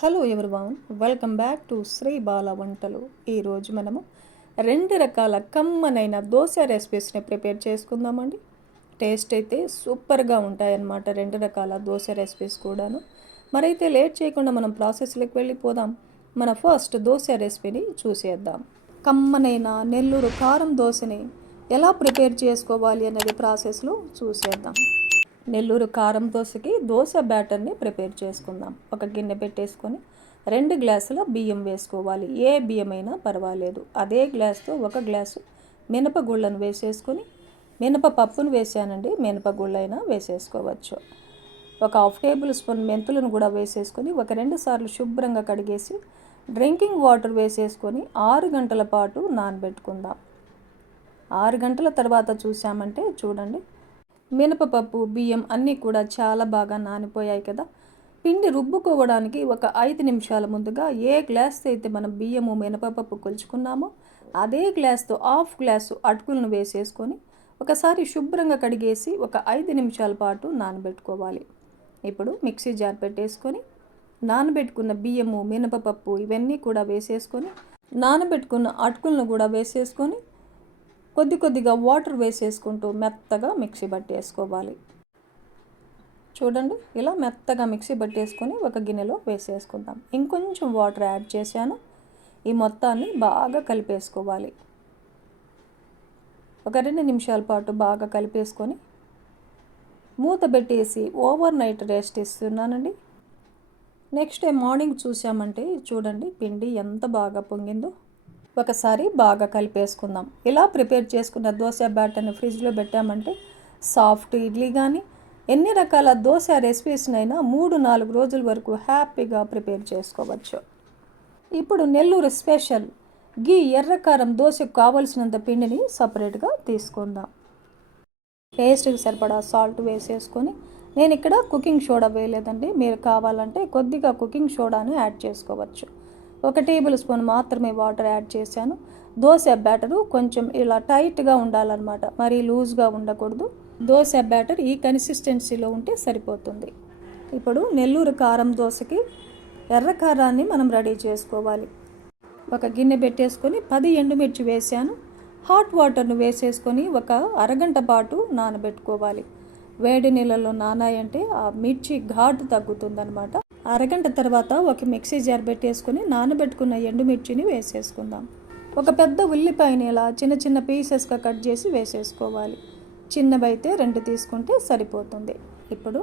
Hello everyone, welcome back to Sri Bala Vantalu. ఈరోజు మనము 2 రకాల కమ్మనైన దోశ రెసిపీస్ని ప్రిపేర్ చేసుకుందామండి. టేస్ట్ అయితే సూపర్గా ఉంటాయన్నమాట 2 రకాల దోశ రెసిపీస్ కూడాను. మరైతే లేట్ చేయకుండా మనం ప్రాసెస్లోకి వెళ్ళిపోదాం. మన ఫస్ట్ దోశ రెసిపీని చూసేద్దాం. కమ్మనైన నెల్లూరు కారం దోశని ఎలా ప్రిపేర్ చేసుకోవాలి అనేది ప్రాసెస్లో చూసేద్దాం. నెల్లూరు కారం దోశకి దోశ బ్యాటర్ని ప్రిపేర్ చేసుకుందాం. ఒక గిన్నె పెట్టేసుకొని 2 గ్లాసుల బియ్యం వేసుకోవాలి. ఏ బియ్యమైనా పర్వాలేదు. అదే గ్లాస్తో 1 గ్లాసు మినపగుళ్ళను వేసేసుకొని, మినపపప్పును వేసానండి, మినపగుళ్ళైనా వేసేసుకోవచ్చు. ఒక 1/2 టేబుల్ స్పూన్ మెంతులను కూడా వేసేసుకొని 1-2 సార్లు శుభ్రంగా కడిగేసి డ్రింకింగ్ వాటర్ వేసేసుకొని 6 గంటల పాటు నానబెట్టుకుందాం. 6 గంటల తర్వాత చూసామంటే చూడండి, మినపపప్పు బియ్యం అన్నీ కూడా చాలా బాగా నానిపోయాయి కదా. పిండి రుబ్బుకోవడానికి ఒక 5 నిమిషాల ముందుగా ఏ గ్లాస్తో అయితే మనం బియ్యము మినపపప్పు కొలుచుకున్నామో అదే గ్లాస్తో 1/2 గ్లాసు అటుకులను వేసేసుకొని ఒకసారి శుభ్రంగా కడిగేసి ఒక 5 నిమిషాల పాటు నానబెట్టుకోవాలి. ఇప్పుడు మిక్సీ జార్ పెట్టేసుకొని నానబెట్టుకున్న బియ్యము మినపపప్పు ఇవన్నీ కూడా వేసేసుకొని, నానబెట్టుకున్న అటుకులను కూడా వేసేసుకొని కొద్దిగా వాటర్ వేసేసుకుంటూ మెత్తగా మిక్సీ పట్టేసుకోవాలి. చూడండి, ఇలా మెత్తగా మిక్సీ పట్టేసుకొని ఒక గిన్నెలో వేసేసుకుందాం. ఇంకొంచెం వాటర్ యాడ్ చేశాను. ఈ మొత్తాన్ని బాగా కలిపేసుకోవాలి. ఒక 2 నిమిషాల పాటు బాగా కలిపేసుకొని మూత పెట్టేసి ఓవర్ నైట్ రెస్ట్ ఇస్తున్నానండి. నెక్స్ట్ డే మార్నింగ్ చూసామంటే చూడండి, పిండి ఎంత బాగా పొంగిందో. ఒకసారి బాగా కలిపేసుకుందాం. ఇలా ప్రిపేర్ చేసుకున్న దోశ బ్యాటర్ని ఫ్రిడ్జ్లో పెట్టామంటే సాఫ్ట్ ఇడ్లీ కానీ ఎన్ని రకాల దోశ రెసిపీస్నైనా 3-4 రోజుల వరకు హ్యాపీగా ప్రిపేర్ చేసుకోవచ్చు. ఇప్పుడు నెల్లూరు స్పెషల్ ఎర్రకారం దోశకు కావలసినంత పిండిని సపరేట్గా తీసుకుందాం. టేస్ట్కి సరిపడా సాల్ట్ వేసేసుకొని, నేను ఇక్కడ కుకింగ్ సోడా వేయలేదండి, మీరు కావాలంటే కొద్దిగా కుకింగ్ సోడాను యాడ్ చేసుకోవచ్చు. 1 టేబుల్ స్పూన్ మాత్రమే వాటర్ యాడ్ చేశాను. దోశ బ్యాటరు కొంచెం ఇలా టైట్గా ఉండాలన్నమాట, మరీ లూజ్గా ఉండకూడదు. దోశ బ్యాటర్ ఈ కన్సిస్టెన్సీలో ఉంటే సరిపోతుంది. ఇప్పుడు నెల్లూరు కారం దోశకి ఎర్ర కారాన్ని మనం రెడీ చేసుకోవాలి. ఒక గిన్నె పెట్టేసుకొని 10 ఎండుమిర్చి వేసాను. హాట్ వాటర్ను వేసేసుకొని ఒక అరగంట పాటు నానబెట్టుకోవాలి. వేడి నీళ్ళలో నానాయంటే ఆ మిర్చి ఘాటు తగ్గుతుందనమాట. అరగంట తర్వాత ఒక మిక్సీ జార్ పెట్టేసుకొని నానబెట్టుకున్న ఎండుమిర్చిని వేసేసుకుందాం. ఒక పెద్ద ఉల్లిపాయని ఇలా చిన్న పీసెస్గా కట్ చేసి వేసేసుకోవాలి. చిన్నవైతే 2 తీసుకుంటే సరిపోతుంది. ఇప్పుడు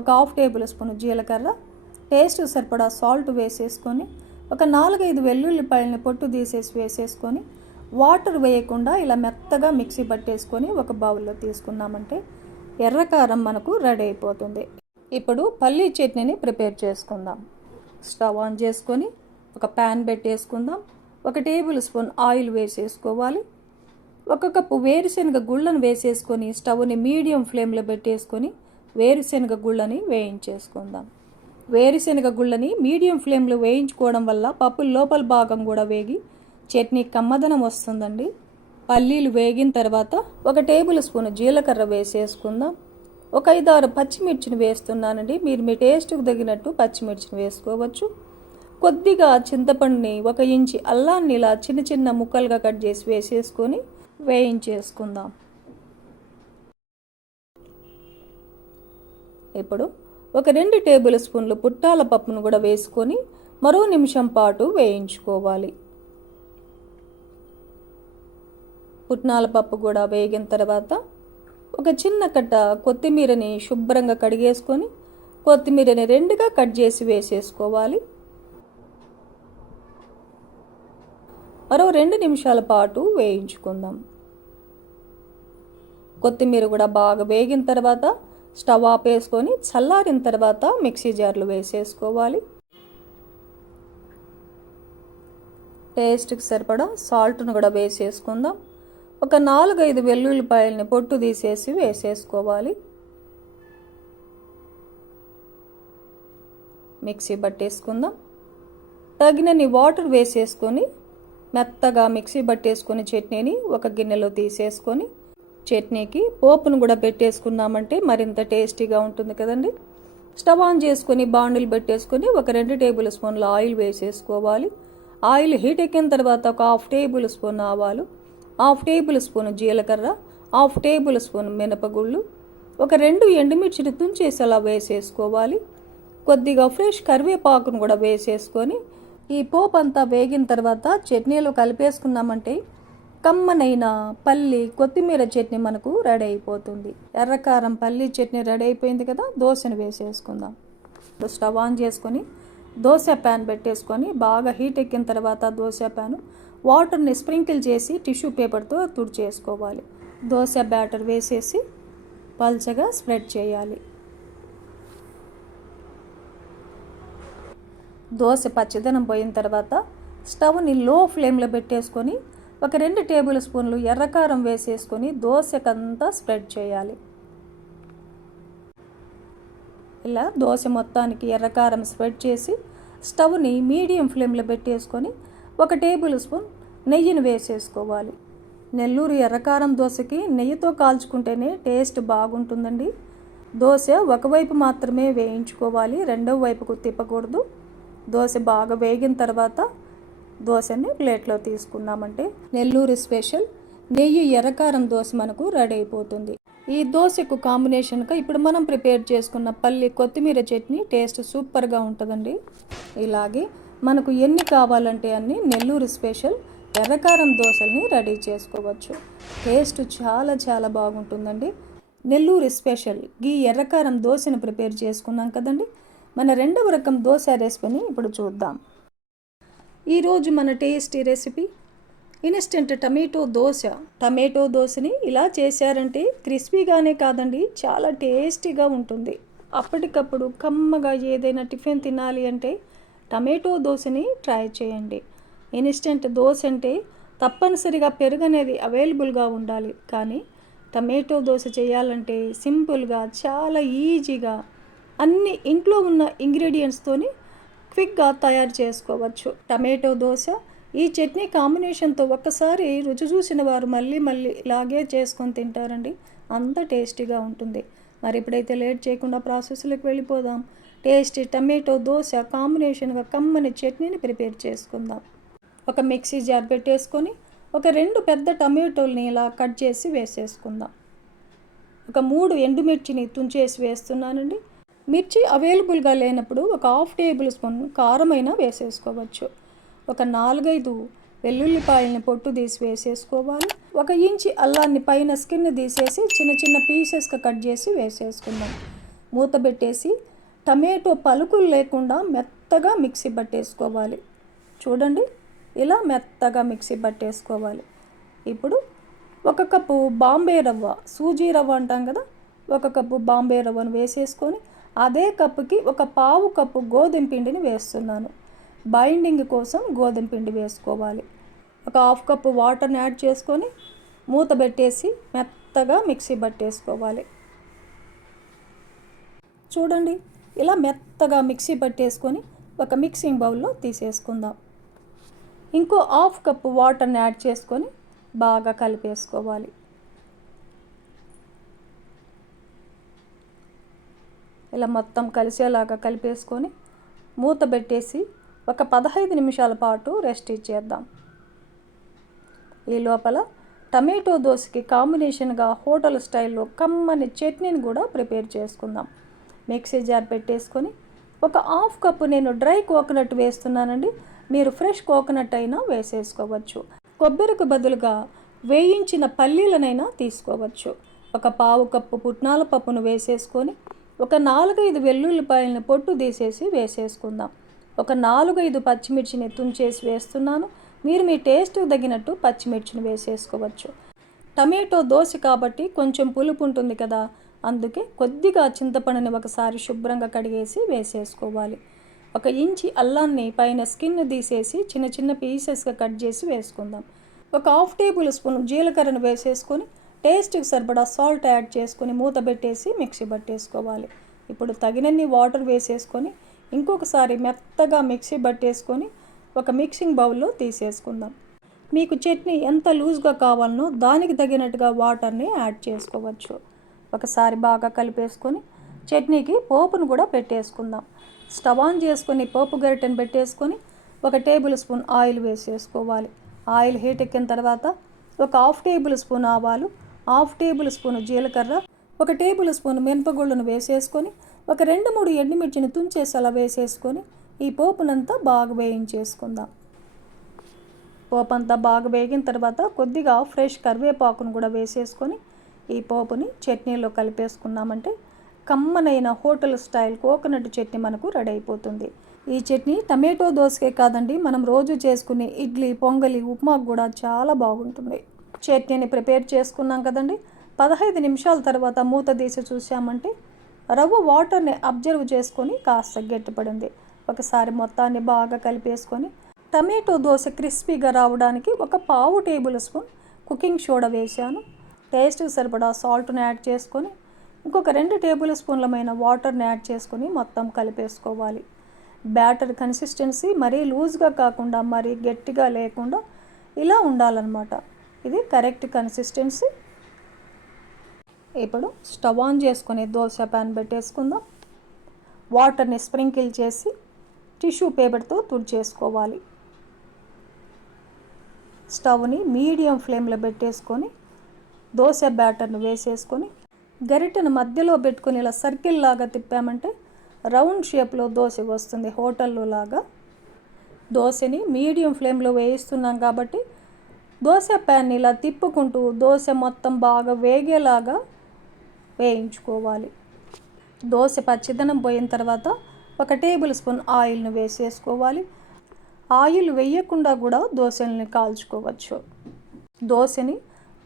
ఒక 1/2 టేబుల్ స్పూన్ జీలకర్ర, టేస్ట్ సరిపడా సాల్ట్ వేసేసుకొని ఒక 4-5 వెల్లుల్లిపాయలని పొట్టు తీసేసి వేసేసుకొని వాటర్ వేయకుండా ఇలా మెత్తగా మిక్సీ పట్టేసుకొని ఒక బౌల్లో తీసుకున్నామంటే ఎర్రకారం మనకు రెడీ అయిపోతుంది. ఇప్పుడు పల్లీ చట్నీని ప్రిపేర్ చేసుకుందాం. స్టవ్ ఆన్ చేసుకొని ఒక ప్యాన్ పెట్టేసుకుందాం. 1 టేబుల్ స్పూన్ ఆయిల్ వేసేసుకోవాలి. 1 కప్పు వేరుశనగ గుళ్ళను వేసేసుకొని స్టవ్ని మీడియం ఫ్లేమ్లో పెట్టేసుకొని వేరుశనగ గుళ్ళని వేయించేసుకుందాం. వేరుశనగ గుళ్ళని మీడియం ఫ్లేమ్లో వేయించుకోవడం వల్ల పప్పు లోపల భాగం కూడా వేగి చట్నీ కమ్మదనం వస్తుందండి. పల్లీలు వేగిన తర్వాత 1 టేబుల్ స్పూన్ జీలకర్ర వేసేసుకుందాం. ఒక 5-6 పచ్చిమిర్చిని వేస్తున్నానండి, మీరు మీ టేస్ట్కి తగినట్టు పచ్చిమిర్చిని వేసుకోవచ్చు. కొద్దిగా చింతపండుని 1 ఇంచి అల్లాన్ని ఇలా చిన్న ముక్కలుగా కట్ చేసి వేసేసుకొని వేయించేసుకుందాం. ఇప్పుడు ఒక 2 టేబుల్ స్పూన్లు పుట్టాల పప్పును కూడా వేసుకొని మరో నిమిషం పాటు వేయించుకోవాలి. పుట్నాల పప్పు కూడా వేగిన తర్వాత ఒక చిన్న కట్ట కొత్తిమీరని శుభ్రంగా కడిగేసుకొని కొత్తిమీరని 2గా కట్ చేసి వేసేసుకోవాలి. మరో 2 నిమిషాల పాటు వేయించుకుందాం. కొత్తిమీర కూడా బాగా వేగిన తర్వాత స్టవ్ ఆపేసుకొని చల్లారిన తర్వాత మిక్సీ జార్లు వేసేసుకోవాలి. టేస్ట్కి సరిపడా సాల్ట్ను కూడా వేసేసుకుందాం. ఒక 4-5 వెల్లుల్లిపాయలని పొట్టు తీసేసి వేసేసుకోవాలి. మిక్సీ పట్టేసుకుందాం. తగినన్ని వాటర్ వేసేసుకొని మెత్తగా మిక్సీ పట్టేసుకొని చట్నీని ఒక గిన్నెలో తీసేసుకొని చట్నీకి పోపును కూడా పెట్టేసుకున్నామంటే మరింత టేస్టీగా ఉంటుంది కదండి. స్టవ్ ఆన్ చేసుకొని బాండిల్ పెట్టేసుకొని ఒక 2 టేబుల్ స్పూన్ల ఆయిల్ వేసేసుకోవాలి. ఆయిల్ హీట్ ఎక్కిన తర్వాత ఒక 1/2 టేబుల్ స్పూన్ ఆవాలు, 1/2 టేబుల్ స్పూన్ జీలకర్ర, 1/2 టేబుల్ స్పూన్ మినపగుళ్ళు, ఒక 2 ఎండుమిర్చిని తుంచేసి అలా వేసేసుకోవాలి. కొద్దిగా ఫ్రెష్ కరివేపాకును కూడా వేసేసుకొని ఈ పోపు అంతా వేగిన తర్వాత చట్నీలో కలిపేసుకున్నామంటే కమ్మనైన పల్లి కొత్తిమీర చట్నీ మనకు రెడీ అయిపోతుంది. ఎర్రకారం పల్లి చట్నీ రెడీ అయిపోయింది కదా, దోశను వేసేసుకుందాం. స్టవ్ ఆన్ చేసుకొని దోశ ప్యాన్ పెట్టేసుకొని బాగా హీట్ ఎక్కిన తర్వాత దోశ ప్యాను వాటర్ని స్ప్రింకిల్ చేసి టిష్యూ పేపర్తో తుడిచేసుకోవాలి. దోశ బ్యాటర్ వేసేసి పల్చగా స్ప్రెడ్ చేయాలి. దోశ పచ్చదనం పోయిన తర్వాత స్టవ్ని లో ఫ్లేమ్లో పెట్టేసుకొని ఒక 2 టేబుల్ స్పూన్లు ఎర్రకారం వేసేసుకొని దోశకంతా స్ప్రెడ్ చేయాలి. ఇలా దోశ మొత్తానికి ఎర్రకారం స్ప్రెడ్ చేసి స్టవ్ని మీడియం ఫ్లేమ్లో పెట్టేసుకొని ఒక టేబుల్ స్పూన్ నెయ్యిని వేసేసుకోవాలి. నెల్లూరు ఎర్రకారం దోశకి నెయ్యితో కాల్చుకుంటేనే టేస్ట్ బాగుంటుందండి. దోశ ఒకవైపు మాత్రమే వేయించుకోవాలి, రెండవ వైపుకు తిప్పకూడదు. దోశ బాగా వేగిన తర్వాత దోశని ప్లేట్లో తీసుకున్నామంటే నెల్లూరు స్పెషల్ నెయ్యి ఎర్రకారం దోశ మనకు రెడీ అయిపోతుంది. ఈ దోశకు కాంబినేషన్గా ఇప్పుడు మనం ప్రిపేర్ చేసుకున్న పల్లి కొత్తిమీర చట్నీ టేస్ట్ సూపర్గా ఉంటుందండి. ఇలాగే మనకు ఎన్ని కావాలంటే అన్ని నెల్లూరు స్పెషల్ ఎర్రకారం దోశల్ని రెడీ చేసుకోవచ్చు. టేస్ట్ చాలా చాలా బాగుంటుందండి. నెల్లూరు స్పెషల్ ఈ ఎర్రకారం దోశను ప్రిపేర్ చేసుకున్నాం కదండి. మన రెండవ రకం దోశ రెసిపీని ఇప్పుడు చూద్దాం. ఈరోజు మన tasty recipe instant tomato dosa. Tomato దోశని ఇలా చేశారంటే క్రిస్పీగానే కాదండి, చాలా టేస్టీగా ఉంటుంది. అప్పటికప్పుడు కమ్మగా ఏదైనా టిఫిన్ తినాలి అంటే టమాటో దోశని ట్రై చేయండి. ఇన్స్టెంట్ దోశ అంటే తప్పనిసరిగా పెరుగు అనేది అవైలబుల్గా ఉండాలి, కానీ టమాటో దోశ చేయాలంటే సింపుల్గా చాలా ఈజీగా అన్ని ఇంట్లో ఉన్న ఇంగ్రీడియంట్స్తోని క్విక్గా తయారు చేసుకోవచ్చు. టమాటో దోశ ఈ చట్నీ కాంబినేషన్తో ఒక్కసారి రుచి చూసిన వారు మళ్ళీ మళ్ళీ ఇలాగే చేసుకొని తింటారండి, అంత టేస్టీగా ఉంటుంది. మరి ఇప్పుడైతే లేట్ చేయకుండా ప్రాసెస్లోకి వెళ్ళిపోదాం. టేస్టీ టమాటో దోశ కాంబినేషన్గా కమ్మని చట్నీని ప్రిపేర్ చేసుకుందాం. ఒక మిక్సీ జార్ పెట్టేసుకొని ఒక 2 పెద్ద టమాటోల్ని ఇలా కట్ చేసి వేసేసుకుందాం. ఒక 3 ఎండుమిర్చిని తుంచేసి వేస్తున్నానండి. మిర్చి అవైలబుల్గా లేనప్పుడు ఒక 1/2 టేబుల్ స్పూన్ కారమైనా వేసేసుకోవచ్చు. ఒక 4-5 వెల్లుల్లిపాయలని పొట్టు తీసి వేసేసుకోవాలి. 1 ఇంచి అల్లాన్ని పైన స్కిన్ తీసేసి చిన్న చిన్న పీసెస్గా కట్ చేసి వేసేసుకుందాం. మూత పెట్టేసి టమాటో పలుకులు లేకుండా మెత్తగా మిక్సీ పట్టేసుకోవాలి. చూడండి, ఇలా మెత్తగా మిక్సీ పట్టేసుకోవాలి. ఇప్పుడు 1 కప్పు బాంబే రవ్వ, సూజీ రవ్వ అంటాం కదా, 1 కప్పు బాంబే రవ్వను వేసేసుకొని అదే కప్పుకి 1/4 కప్పు గోధుమ పిండిని వేస్తున్నాను. బైండింగ్ కోసం గోధుమ పిండి వేసుకోవాలి. 1/2 కప్పు వాటర్ని యాడ్ చేసుకొని మూత పెట్టేసి మెత్తగా మిక్సీ పట్టేసుకోవాలి. చూడండి, ఇలా మెత్తగా మిక్సీ పట్టేసుకొని ఒక మిక్సింగ్ బౌల్లో తీసేసుకుందాం. ఇంకో 1/2 కప్పు వాటర్ని యాడ్ చేసుకొని బాగా కలిపేసుకోవాలి. ఇలా మొత్తం కలిసేలాగా కలిపేసుకొని మూత పెట్టేసి ఒక 15 నిమిషాల పాటు రెస్ట్ ఇచ్చేద్దాం. ఈ లోపల టమాటో దోశకి కాంబినేషన్గా హోటల్ స్టైల్లో కమ్మని చట్నీని కూడా ప్రిపేర్ చేసుకుందాం. మిక్సీ జార్ పెట్టేసుకొని ఒక 1/2 కప్పు నేను డ్రై కోకోనట్ వేస్తున్నానండి. మీరు ఫ్రెష్ కోకోనట్ అయినా వేసేసుకోవచ్చు. కొబ్బరికి బదులుగా వేయించిన పల్లీలనైనా తీసుకోవచ్చు. ఒక 1/4 కప్పు పుట్నాల పప్పును వేసేసుకొని ఒక 4-5 వెల్లుల్లిపాయలని పొట్టు తీసేసి వేసేసుకుందాం. ఒక 4-5 పచ్చిమిర్చిని తుంచేసి వేస్తున్నాను. మీరు మీ టేస్ట్కి తగినట్టు పచ్చిమిర్చిని వేసేసుకోవచ్చు. టమాటో దోశ కాబట్టి కొంచెం పులుపు ఉంటుంది కదా, అందుకే కొద్దిగా చింతపండుని ఒకసారి శుభ్రంగా కడిగేసి వేసేసుకోవాలి. 1 ఇంచి అల్లాన్ని పైన స్కిన్ తీసేసి చిన్న చిన్న పీసెస్గా కట్ చేసి వేసుకుందాం. ఒక 1/2 టేబుల్ స్పూన్ జీలకర్రను వేసేసుకొని టేస్ట్కి సరిపడా సాల్ట్ యాడ్ చేసుకొని మూత పెట్టేసి మిక్సీ పట్టేసుకోవాలి. ఇప్పుడు తగినన్ని వాటర్ వేసేసుకొని ఇంకొకసారి మెత్తగా మిక్సీ పట్టేసుకొని ఒక మిక్సింగ్ బౌల్లో తీసేసుకుందాం. మీకు చట్నీ ఎంత లూజ్గా కావాలనో దానికి తగినట్టుగా వాటర్ని యాడ్ చేసుకోవచ్చు. ఒకసారి బాగా కలిపేసుకొని చట్నీకి పోపును కూడా పెట్టేసుకుందాం. స్టవ్ ఆన్ చేసుకొని పోపు గరిటెను పెట్టేసుకొని 1 టేబుల్ స్పూన్ ఆయిల్ వేసేసుకోవాలి. ఆయిల్ హీట్ ఎక్కిన తర్వాత ఒక 1/2 టేబుల్ స్పూన్ ఆవాలు, 1/2 టేబుల్ స్పూన్ జీలకర్ర, 1 టేబుల్ స్పూన్ మినపగుళ్ళను వేసేసుకొని ఒక 2-3 ఎండుమిర్చిని తుంచేసి అలా వేసేసుకొని ఈ పోపునంతా బాగా వేయించేసుకుందాం. పోపు అంతా బాగా వేగిన తర్వాత కొద్దిగా ఫ్రెష్ కరివేపాకును కూడా వేసేసుకొని ఈ పోపుని చట్నీలో కలిపేసుకున్నామంటే కమ్మనైన హోటల్ స్టైల్ కోకోనట్ చట్నీ మనకు రెడీ అయిపోతుంది. ఈ చట్నీ టమాటో దోసకే కాదండి, మనం రోజు చేసుకునే ఇడ్లీ, పొంగలి, ఉప్మాకు కూడా చాలా బాగుంటుంది. చట్నీని ప్రిపేర్ చేసుకున్నాం కదండి. 15 నిమిషాల తర్వాత మూత తీసి చూసామంటే రవ్వ వాటర్ని అబ్జర్వ్ చేసుకొని కాస్త గట్టిపడింది. ఒకసారి మొత్తాన్ని బాగా కలిపేసుకొని టమాటో దోశ క్రిస్పీగా రావడానికి ఒక 1/2 టేబుల్ స్పూన్ కుకింగ్ సోడా వేసాను. టేస్ట్కి సరిపడా సాల్ట్ని యాడ్ చేసుకొని ఇంకొక 2 టేబుల్ స్పూన్లమైన వాటర్ని యాడ్ చేసుకొని మొత్తం కలిపేసుకోవాలి. బ్యాటర్ కన్సిస్టెన్సీ మరీ లూజ్గా కాకుండా మరీ గట్టిగా లేకుండా ఇలా ఉండాలన్నమాట. ఇది కరెక్ట్ కన్సిస్టెన్సీ. ఇప్పుడు స్టవ్ ఆన్ చేసుకొని దోశ ప్యాన్ పెట్టేసుకుందాం. వాటర్ని స్ప్రింకిల్ చేసి టిష్యూ పేపర్తో తుడిచేసుకోవాలి. స్టవ్ని మీడియం ఫ్లేమ్లో పెట్టేసుకొని దోశ బ్యాటర్ను వేసేసుకొని గరిటెను మధ్యలో పెట్టుకొని ఇలా సర్కిల్ లాగా తిప్పామంటే రౌండ్ షేప్లో దోశ వస్తుంది, హోటల్లో లాగా. దోశని మీడియం ఫ్లేమ్లో వేయిస్తున్నాం కాబట్టి దోశ ప్యాన్ని ఇలా తిప్పుకుంటూ దోశ మొత్తం బాగా వేగేలాగా వేయించుకోవాలి. దోశ పచ్చిదనం పోయిన తర్వాత 1 టేబుల్ స్పూన్ ఆయిల్ను వేసేసుకోవాలి. ఆయిల్ వేయకుండా కూడా దోశల్ని కాల్చుకోవచ్చు. దోశని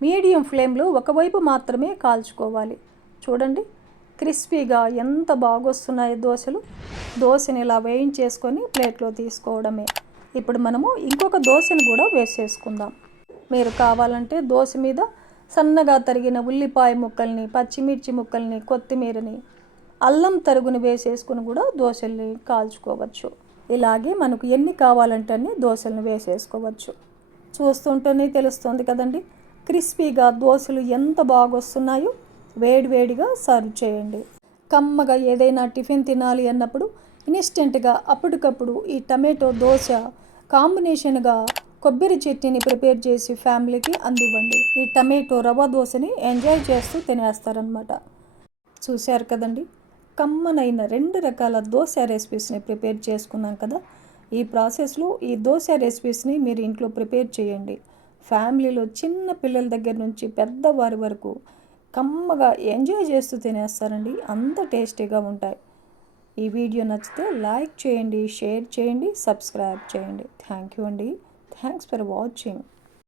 మీడియం ఫ్లేమ్లో ఒకవైపు మాత్రమే కాల్చుకోవాలి. చూడండి క్రిస్పీగా ఎంత బాగొస్తున్నాయో దోశలు. దోశని ఇలా వేయించేసుకొని ప్లేట్లో తీసుకోవడమే. ఇప్పుడు మనము ఇంకొక దోశని కూడా వేసేసుకుందాం. మీరు కావాలంటే దోశ మీద సన్నగా తరిగిన ఉల్లిపాయ ముక్కల్ని, పచ్చిమిర్చి ముక్కల్ని, కొత్తిమీరని, అల్లం తరుగుని వేసేసుకుని కూడా దోశల్ని కాల్చుకోవచ్చు. ఇలాగే మనకు ఎన్ని కావాలంటే అన్ని దోశలను వేసేసుకోవచ్చు. చూస్తుంటేనే తెలుస్తుంది కదండి క్రిస్పీగా దోశలు ఎంత బాగొస్తున్నాయో. వేడివేడిగా సర్వ్ చేయండి. కమ్మగా ఏదైనా టిఫిన్ తినాలి అన్నప్పుడు ఇన్స్టెంట్గా అప్పటికప్పుడు ఈ టమాటో దోశ కాంబినేషన్గా కొబ్బరి చట్నీని ప్రిపేర్ చేసి ఫ్యామిలీకి అందివ్వండి. ఈ టమాటో రవ్వ దోశని ఎంజాయ్ చేస్తూ తినేస్తారనమాట. చూశారు కదండి, కమ్మనైన 2 రకాల దోశ రెసిపీస్ని ప్రిపేర్ చేసుకున్నాం కదా. ఈ ప్రాసెస్లో ఈ దోశ రెసిపీస్ని మీరు ఇంట్లో ప్రిపేర్ చేయండి. ఫ్యామిలీలో చిన్న పిల్లల దగ్గర నుంచి పెద్దవారి వరకు కమ్మగా ఎంజాయ్ చేస్తూ తినేస్తారండి. అంత టేస్టీగా ఉంటాయి. ఈ వీడియో నచ్చితే లైక్ చేయండి, షేర్ చేయండి, సబ్స్క్రైబ్ చేయండి. థ్యాంక్ యూ అండి. Thanks for watching.